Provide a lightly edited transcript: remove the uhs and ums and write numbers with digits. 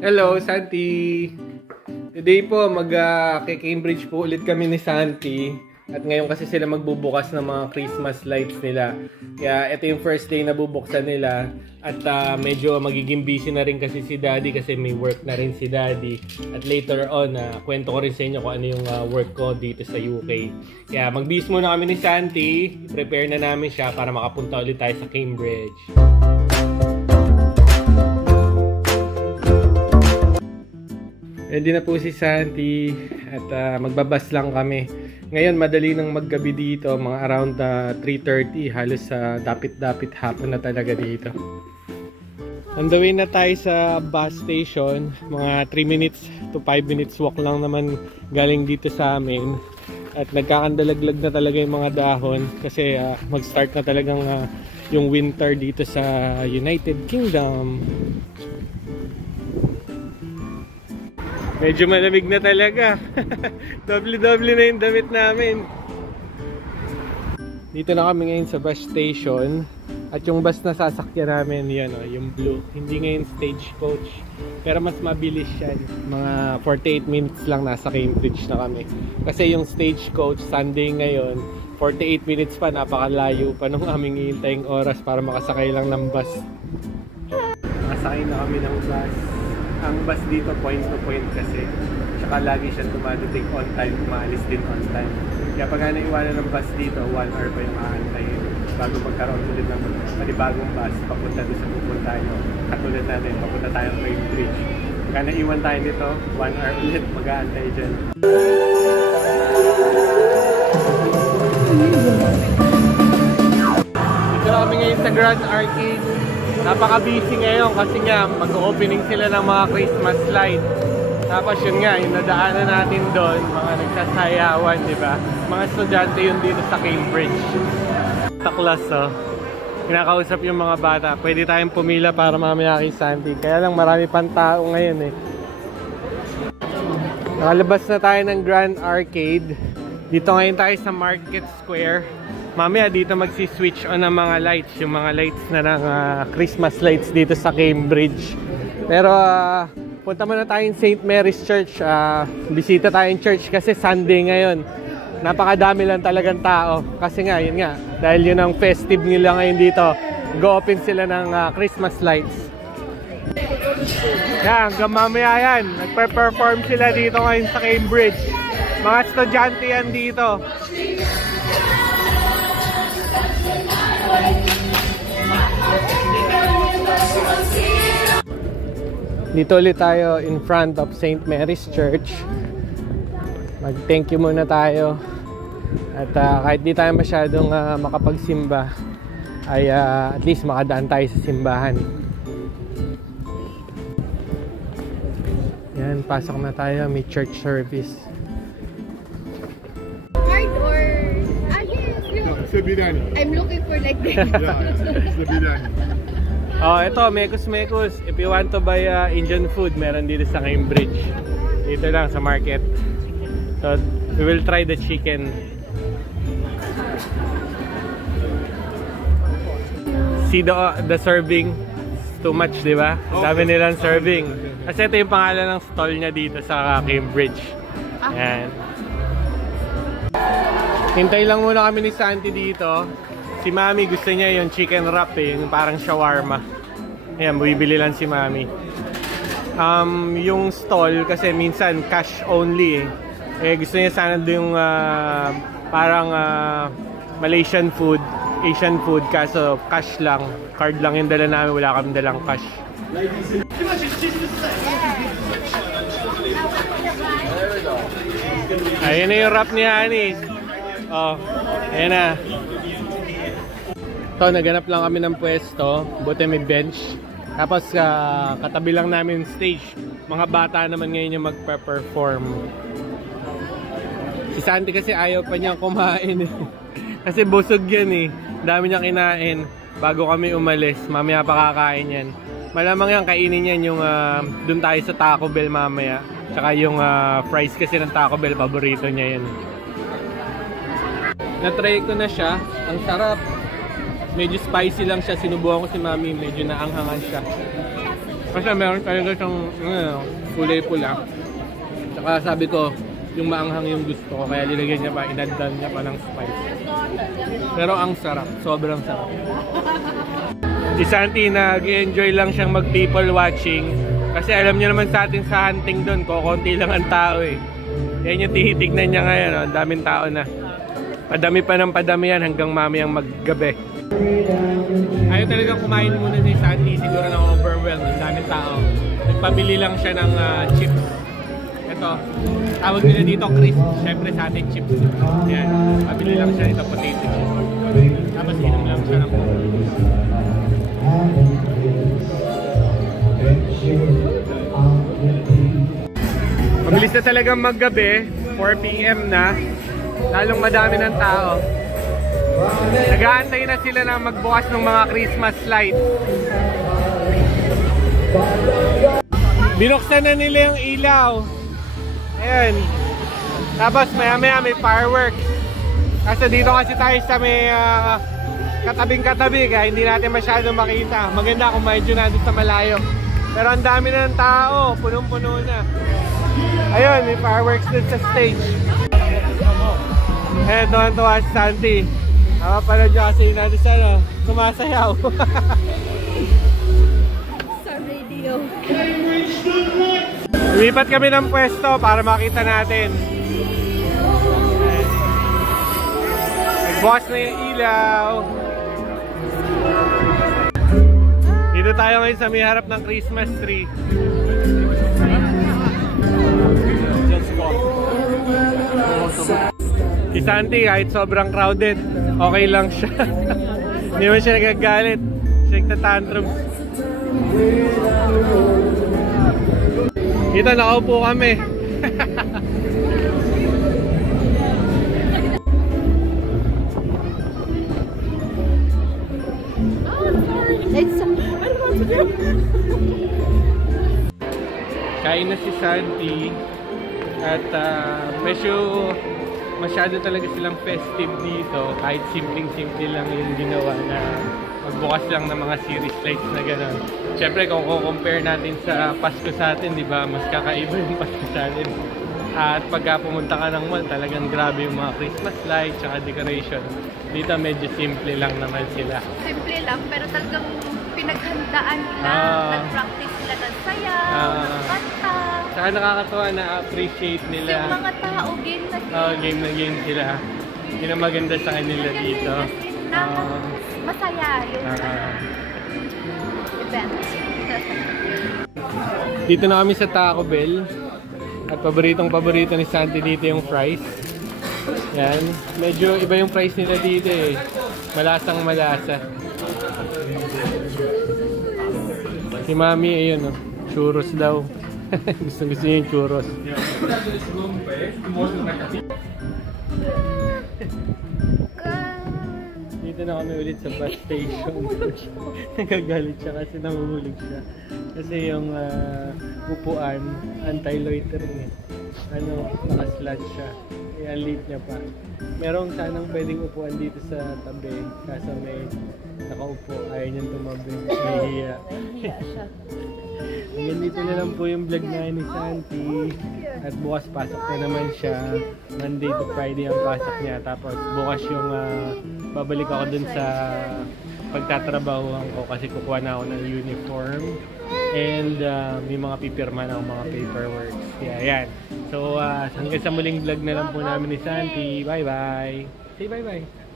Hello, Santi! Today po, mag-Cambridge po ulit kami ni Santi. At ngayon kasi sila magbubukas ng mga Christmas lights nila. Kaya ito yung first day na bubuksan nila. At medyo magiging busy na rin kasi si Daddy kasi may work na rin si Daddy. At later on, kwento ko rin sa inyo kung ano yung work ko dito sa UK. Kaya mag-busy muna kami ni Santi. Prepare na namin siya para makapunta ulit tayo sa Cambridge. Ready na po si Santi at magbabas lang kami. Ngayon madali nang maggabi dito, mga around 3:30, halos dapit-dapit hapon na talaga dito. On the way na tayo sa bus station, mga 3 minutes to 5 minutes walk lang naman galing dito sa amin. At nagkakandalaglag na talaga yung mga dahon kasi mag-start na talagang yung winter dito sa United Kingdom. Medyo malamig na talaga. Doble-doble na yung damit namin. Dito na kami ngayon sa bus station. At yung bus na sasakyan namin, yan o, yung blue. Hindi ngayon stagecoach. Pero mas mabilis yan. Mga 48 minutes lang nasa Cambridge na kami. Kasi yung stagecoach, Sunday ngayon, 48 minutes pa, napakalayo pa nung aming hihintaying oras para makasakay lang ng bus. Nakasakay na kami ng bus. Ang bus dito point to point kasi. Tsaka lagi siya dumadating on time, umaalis din on time. Kaya pag naiwanan ng bus dito, 1 hour pa yung aantayin bago magkaroon ulit ng panibagong bus papunta doon sa pupunta nyo. Katulad natin, papunta tayong Cambridge. Pag naiwan tayo dito, 1 hour ulit mag-aantay dyan. Dito na kami ngayon sa Grand Arcade. Napaka-busy ngayon kasi nga mag-opening sila ng mga Christmas lights. Tapos yun nga, yung nadaanan natin doon, mga nagsasayawan, di ba? Mga estudyante yun dito sa Cambridge. Sa class, oh. Kinakausap yung mga bata. Pwede tayong pumila para mamaya kay Santi. Kaya lang marami pang tao ngayon eh. Nakalabas na tayo ng Grand Arcade. Dito ngayon tayo sa Market Square. Mamaya dito magsi-switch on ng mga lights, yung mga lights na ng Christmas lights dito sa Cambridge. Pero punta muna tayong St. Mary's Church. Bisita tayong church kasi Sunday ngayon. Napakadami lang talagang tao. Kasi nga, yun nga, dahil yun ang festive nila ngayon dito, go-open sila ng Christmas lights. Yan, hanggang mamaya yan. Nagpe-perform sila dito ngayon sa Cambridge. Mga estudyante yan dito. Dito ulit tayo in front of St. Mary's Church. Mag-thank you muna tayo. At kahit di tayo masyadong makapagsimba, ay at least makadaan tayo sa simbahan. Yan, pasok na tayo. May church service. I'm looking for like this. Oh, ito, mekus-mekus. If you want to buy Indian food, meron dito sa Cambridge. Dito lang sa market. So, we will try the chicken. See the serving. It's too much, di ba? Sabi nilang serving. Kasi ito yung pangalan ng stall niya dito sa Cambridge. Ayan. Hintay lang muna kami ni Santi dito. Si Mami gusto niya yung chicken wrap eh, yung parang shawarma. Ayan, bibili lang si Mami. Yung stall kasi minsan cash only eh. Gusto niya sana yung parang Malaysian food, Asian food, kaso cash lang. Card lang yung dala namin, wala kami dalang cash. Ayun na yung wrap ni Anis. Oh, ayan na. Ito, naganap lang kami ng pwesto. Buti may bench. Tapos katabi lang namin stage. Mga bata naman ngayon yung magpe-perform. Si Santi kasi ayaw pa niyang kumain. Kasi busog yan eh. Dami niyang kinain bago kami umalis. Mamaya pa kakain yan. Malamang yan, kainin yan yung dun tayo sa Taco Bell mamaya. Tsaka yung fries kasi ng Taco Bell, paborito niya yan. Na-try ko na siya. Ang sarap. Medyo spicy lang siya. Sinubukan ko si Mami. Medyo naanghangan siya. Kasi meron talaga siyang kulay pula. Tsaka sabi ko, yung maanghang yung gusto ko, kaya nilagyan niya pa, inaddan niya pa ng spice. Pero ang sarap, sobrang sarap. Si Santi, nag-enjoy lang siyang mag-people watching. Kasi alam niya naman sa atin sa hunting doon, kukunti lang ang tao eh. Yan yung titignan niya ngayon, ang daming tao na. Padami pa ng padami yan hanggang mamayang maggabi. Ayaw talagang kumain muna si Santi, siguro na overwhelmed, ang daming tao. Nagpabili lang siya ng chips. Ito, tawag nila dito crisp, syempre sa atin chips. Yan, pabili lang siya nito potato chips. Tapos inom lang siya ng coke. Mabilis na talagang maggabi, 4 PM na, lalong madami ng tao. Nag-aantay na sila na magbukas ng mga Christmas lights. Binuksan na nila yung ilaw. Ayan. Tapos maya-maya may fireworks. Kasi dito kasi tayo sa may katabing-katabi, kaya hindi natin masyado makita. Maganda kung medyo natin sa malayo. Pero ang dami na ng tao, punong-puno na. Ayun, may fireworks din sa stage. Eh, tuwan-tuwa si Santi. Nakapanood nyo kasi natin sa sumasayaw. Sa radio. Lumipat kami ng pwesto para makita natin. Nagbukas na yung ilaw. Dito tayo ngayon sa may harap ng Christmas tree. Si Santi, kahit sobrang crowded, okay lang siya. Hindi man siya nagagalit. Siya nagtatantrums. Dito nakaupo kami. Kain na si Santi. At masyado talaga silang festive dito. Kahit simpleng-simple lang yung ginawa na magbukas lang ng mga series lights na gano'n. Siyempre kung compare natin sa Pasko sa atin, di ba, mas kakaiba yung Pasko sa atin. At pagka pumunta ka ng mall, talagang grabe yung mga Christmas lights at decoration. Dito medyo simple lang naman sila. Simple lang, pero talagang pinaghandaan nila. Nag-practice sila ng sayaw, ng kanta. Saka nakakatuwa na appreciate nila. Yung mga tao, game na game. Game na game sila. Yun ang maganda sa kanila dito. Masaya yung event. Dito na kami sa Taco Bell. At paborito ni Santi dito yung fries. Yan. Medyo iba yung fries nila dito eh. Malasang malasa. Si Mami, ayun oh. Churros daw. Gusto niya yung churros. Dito na kami ulit sa bus station. Nagagalit siya kasi namumulog siya. Kasi yung upuan, anti-loitering eh. Naka-slot siya. Kaya late niya pa. Merong sanang pwedeng upuan dito sa tabi. Kaso may nakaupo. Ayaw niyang tumabi. Nahihiya. Hanggang dito na lang po yung vlog na ni Santi. At bukas pasok na naman siya. Monday to Friday ang pasok niya. Tapos bukas yung babalik ako dun sa pagtatrabahuhan ko kasi kukuha na ako ng uniform. And may mga pipirma na ako, mga paperwork. Yeah, yan. So hanggang sa muling vlog na lang po namin ni Santi. Bye bye. Say bye bye.